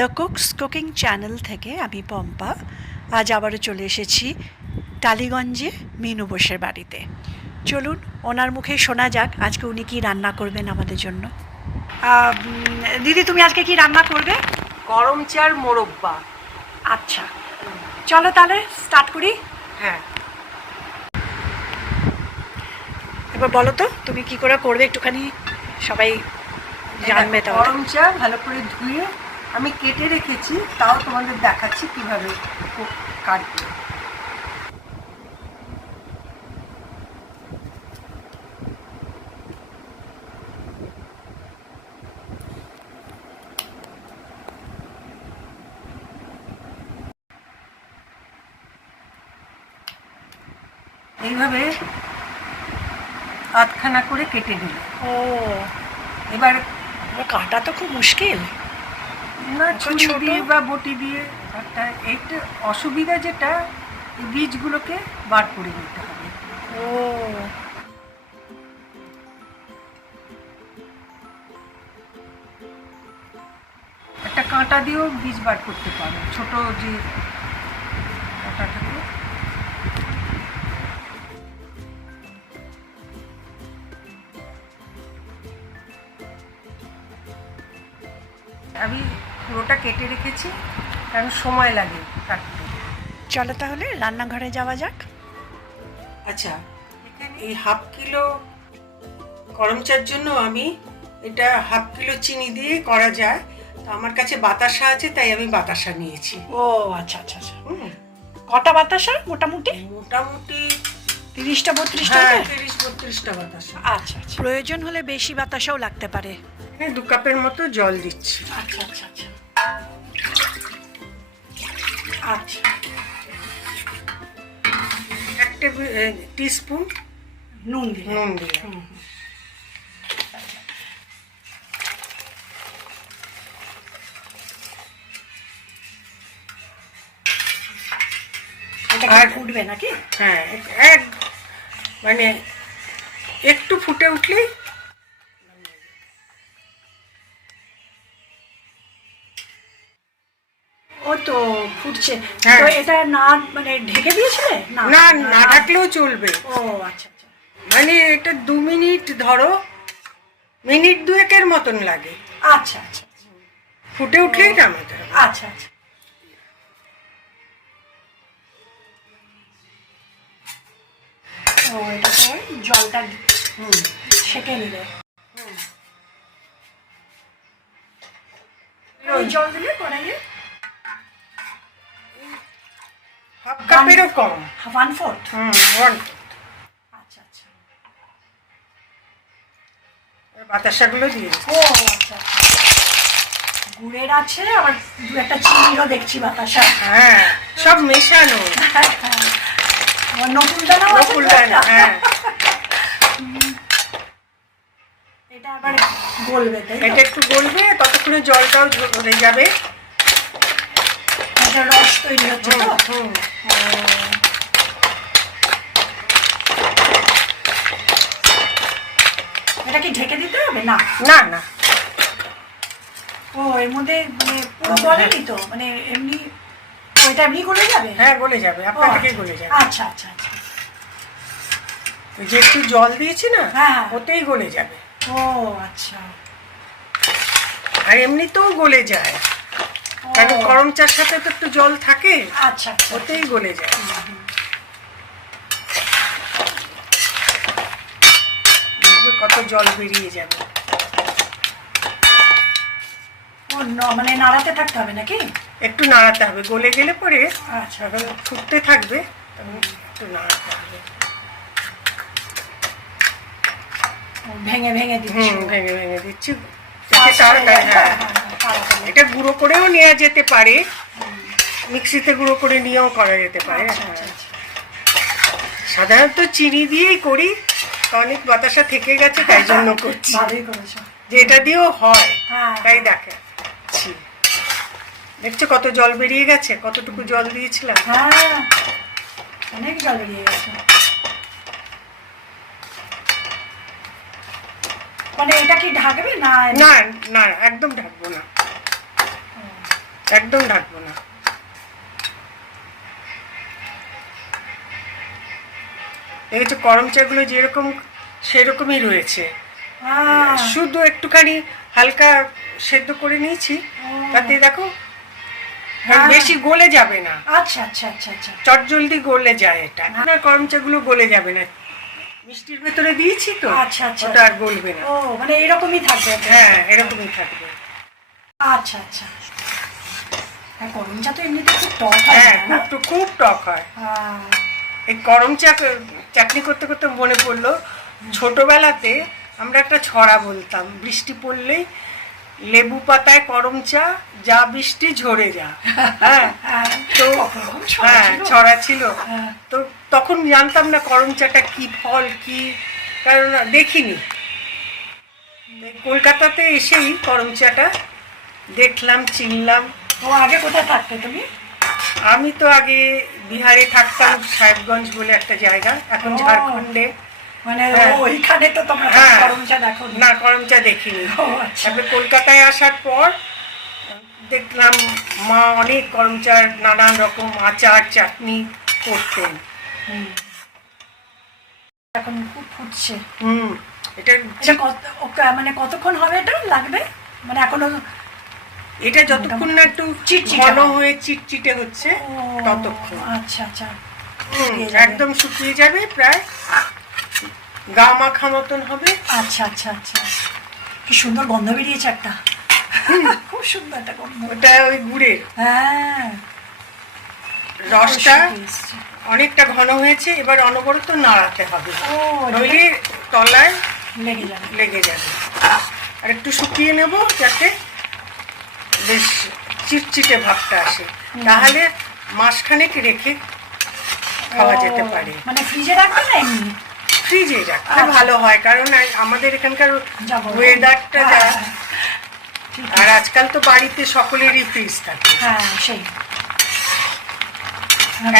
The cooks cooking channel থেকে আমি পম্পা। আজ আবারও চলে এসেছি টালিগঞ্জে মিনু বোসের বাড়িতে। চলুন ওনার মুখে শোনা যাক আজকে উনি কী রান্না করবেন আমাদের জন্য। দিদি, তুমি আজকে কি রান্না করবে? করমচ আর মোরব্বা। আচ্ছা, চলো তাহলে স্টার্ট করি। হ্যাঁ, এবার বলো তো তুমি কি করে করবে, একটুখানি সবাই জানবে। তাহলে করমচা ভালো করে ধুয়ে আমি কেটে রেখেছি, তাও তোমাদের দেখাচ্ছি কিভাবে কাটবে। এইভাবে আধখানা করে কেটে দিল। ও, এবার কাটা তো খুব মুশকিল না, ছোট ছুরি দিয়ে বা বটি দিয়ে একটা। এইটা অসুবিধা যেটা, এই বীজগুলোকে বার করে নিতে হবে। ও, একটা কাঁটা দিয়েও বীজ বার করতে পারো, ছোট যে কাঁটাটাকে। আমি পুরোটা কেটে রেখেছি, কারণ সময় লাগে কাটতে। চলো তাহলে রান্নাঘরে যাওয়া যাক। আচ্ছা, এই হাফ কিলো করমচার জন্য আমি এটা হাফ কিলো চিনি দিয়ে করা যায়। তো আমার কাছে বাতাসা আছে, তাই আমি বাতাসা নিয়েছি। ও আচ্ছা আচ্ছা আচ্ছা। কটা বাতাসা মোটামুটি? মোটামুটি 30টা 32টা? হ্যাঁ, 30-32টা বাতাসা। আচ্ছা আচ্ছা, প্রয়োজন হলে বেশি বাতাসাও লাগতে পারে। 2 কাপের মতো জল দিচ্ছি। আচ্ছা আচ্ছা আচ্ছা আচ্ছা। 1 টিস্পুন নুন দিলাম। আর ফুটবে নাকি? হ্যাঁ, মানে একটু ফুটে উঠলেই ও তো ফুটছে। হ্যাঁ। তো এটা না মানে ঢেকে দিয়েছিলে? না, না ঢাকলেও চলবে। ও আচ্ছা আচ্ছা। মানে এটা 2 মিনিট ধরো, মিনিট 2-1 মতন লাগে। আচ্ছা আচ্ছা ফুটে উঠলেই নামাতে হবে। আচ্ছা আচ্ছা। ও, এটা তো ওই জলটা ছেঁকে নিলে। ওই জল দিলে কড়াইয়ে হাফ কাপেরও কম। 1/4? 1/4। আচ্ছা আচ্ছা। বাতাসাগুলো দিয়ে দিচ্ছি। ও আচ্ছা আচ্ছা। গুড়ের আছে, আবার 2-একটা চিনিরও দেখছি বাতাসা। হ্যাঁ, সব মেশানো। নকুলদানাও আছে। নকুলদানা, হ্যাঁ। এটা আবার গলবে, তাই এটা একটু গলবে, ততক্ষণে জলটাও ঝরে যাবে। এটা রস তৈরি হচ্ছে তো? এটা কি ঢেকে দিতে হবে? না না না। ও, এর মধ্যে মানে পুরো গলেনি তো? মানে এমনি ওইটা এমনি গলে যাবে? হ্যাঁ, গলে যাবে, আপনার থেকে গলে যাবে। আচ্ছা আচ্ছা আচ্ছা। ওই যে একটু জল দিয়েছি না, হ্যাঁ, ওতেই গলে যাবে। ও আচ্ছা। আর এমনিতেও গলে যায়, কারণ করমচার সাথে তো একটু জল থাকে। আচ্ছা আচ্ছা, ওতেই গলে যায়। দেখবে কত জল বেরিয়ে যাবে। ও মানে নাড়াতে থাকতে হবে নাকি? একটু নাড়াতে হবে, গলে গেলে পরে আচ্ছা, যখন ফুটতে থাকবে তখন একটু নাড়াতে হবে। ভেঙে ভেঙে দিচ্ছি। ভেঙে ভেঙে দিচ্ছি। এটা গুঁড়ো করেও নেওয়া যেতে পারে, মিক্সিতে গুঁড়ো করে নিয়েও করা যেতে পারে। সাধারণত চিনি দিয়েই করি, অনেক বাতাসা থেকে গেছে তাই জন্য করছি। যে এটা দিয়েও হয়, তাই দেখাচ্ছি। দেখছো কত জল বেরিয়ে গেছে? কতটুকু জল দিয়েছিলাম? হ্যাঁ, অনেক জল বেরিয়ে গেছে। মানে এটা কি ঢাকবে? না না না, একদম ঢাকবো না। একদম ঢাকবো না। দেখেছো করমচাগুলো যেরকম সেরকমই রয়েছে, শুধু একটুখানি হালকা সেদ্ধ করে নিয়েছি, তাতে দেখো বেশি গলে যাবে না। আচ্ছা আচ্ছা আচ্ছা আচ্ছা, চটজলদি গলে যায় এটা। আপনার করমচাগুলো গলে যাবে না, মিষ্টির ভেতরে দিয়েছি তো। আচ্ছা আচ্ছা, ওটা আর গলবে না। ও মানে এরকমই থাকবে। হ্যাঁ এরকমই থাকবে। আচ্ছা আচ্ছা, করমচা তো এমনিতে খুব টক হয়। হ্যাঁ খুব টক হয়। এই করমচা চাটনি করতে করতে মনে পড়লো, ছোটবেলাতে আমরা একটা ছড়া বলতাম, বৃষ্টি পড়লেই লেবু পাতায় করমচা, যা বৃষ্টি ঝরে যা। হ্যাঁ তো হ্যাঁ ছড়া ছিল। তো তখন জানতাম না করমচাটা কি ফল কি, কারণ দেখিনি। কলকাতাতে এসেই করমচাটা দেখলাম, চিনলাম। ও আগে কোথায় থাকতে তুমি? আমি তো আগে বিহারে থাকতাম, সাহেবগঞ্জ বলে একটা জায়গা, এখন ঝাড়খণ্ডে। মানে ওইখানে তো তোমরা করমচা দেখো না? করমচা দেখিনি। তারপরে কলকাতায় আসার পর দেখলাম মা অনেক করমচার নানান রকম আচার চাটনি করতেন। এখন খুব ফুটছে। এটা মানে কতক্ষণ হবে এটা লাগবে, মানে এখনো এটা যতক্ষণ না একটু ঘন হয়ে চিটচিটে হচ্ছে ততক্ষণ। আচ্ছা আচ্ছা, একদম শুকিয়ে যাবে, প্রায় গা মাখা মতন হবে। আচ্ছা আচ্ছা আচ্ছা, কি সুন্দর গন্ধ বেরিয়েছে একটা, খুব সুন্দর একটা গন্ধ। ওটা ওই গুড়ের। হ্যাঁ, রসটা অনেকটা ঘন হয়েছে, এবার অনবরত নাড়াতে হবে, নইলে তলায় লেগে যাবে। আর একটু শুকিয়ে নেব যাতে বেশ চিটচিটে ভাবটা আসে, তাহলে মাসখানেক রেখে খাওয়া যেতে পারে। মানে ফ্রিজে রাখবে না এমনি? ফ্রিজে রাখলে ভালো হয়, কারণ আমাদের এখানকার ওয়েদারটা যা, আর আজকাল তো বাড়িতে সকলেরই ফ্রিজ থাকে। হ্যাঁ সেই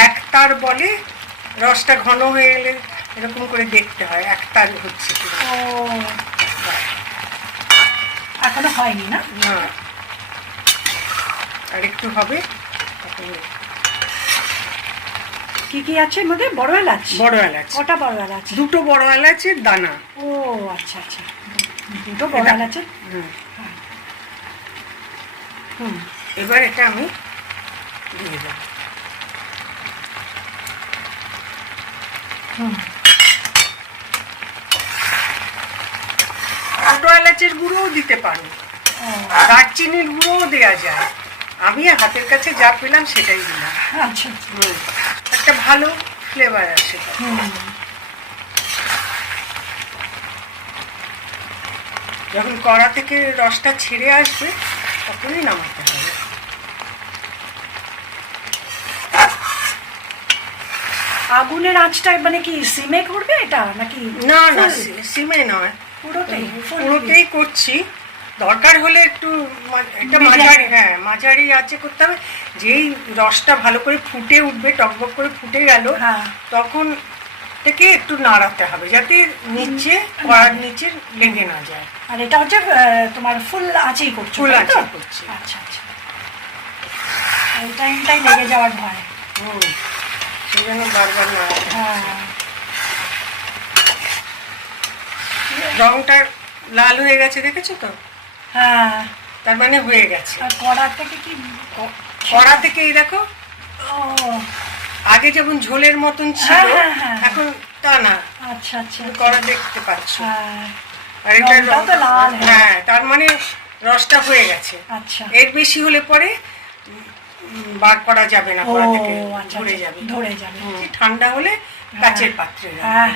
একতার বলে, রসটা ঘন হয়ে এলে এরকম করে দেখতে হয় একতার হচ্ছে কি। ও এখনো হয়নি না? না, আর একটু হবে। কি কি আছে মধ্যে? বড় এলাচ? বড় এলাচ। কটা বড় এলাচ? দুটো বড় এলাচের দানা। ও আচ্ছা আচ্ছা, দুটো বড় এলাচের। এবার এটা আমি দিয়ে দেব। ছোট এলাচের গুঁড়োও দিতে পারো, দারচিনির গুঁড়োও দেওয়া যায়। আমি হাতের কাছে যা পেলাম সেটাই দিলাম। আচ্ছা, একটা ভালো ফ্লেভার আসে। যখন কড়া থেকে রসটা ছেড়ে আসবে তখনই নামাতে হবে। আগুনের আঁচটা মানে কি সিমে করবে এটা নাকি? না না, সিমে নয়, পুরোতেই করছি। দরকার হলে একটু একটা মাঝারি, হ্যাঁ মাঝারি আঁচে করতে হবে। যেই রসটা ভালো করে ফুটে উঠবে, টকবক করে ফুটে গেল, তখন থেকে একটু নাড়াতে হবে যাতে নিচে কড়ার নিচে লেগে না যায়। আর এটা হচ্ছে তোমার ফুল আঁচেই করছো? ফুল আঁচে করছি। আচ্ছা আচ্ছা, এই টাইমটাই লেগে যাওয়ার ভয়। সেই জন্য বারবার নাড়াতে। রংটা লাল হয়ে গেছে, দেখেছো তো? হ্যাঁ, তার মানে হয়ে গেছে। আর কড়া থেকে কি? কড়া থেকে এই দেখো, আগে যেমন ঝোলের মতন ছিল এখন তা না। আচ্ছা আচ্ছা, কড়া দেখতে পাচ্ছ। আর এটা লাল, হ্যাঁ তার মানে রসটা হয়ে গেছে। আচ্ছা, এর বেশি হলে পরে বার করা যাবে না, কড়া থেকে ধরে যাবে। ধরে যাবে। ঠান্ডা হলে কাচের পাত্রে। হ্যাঁ।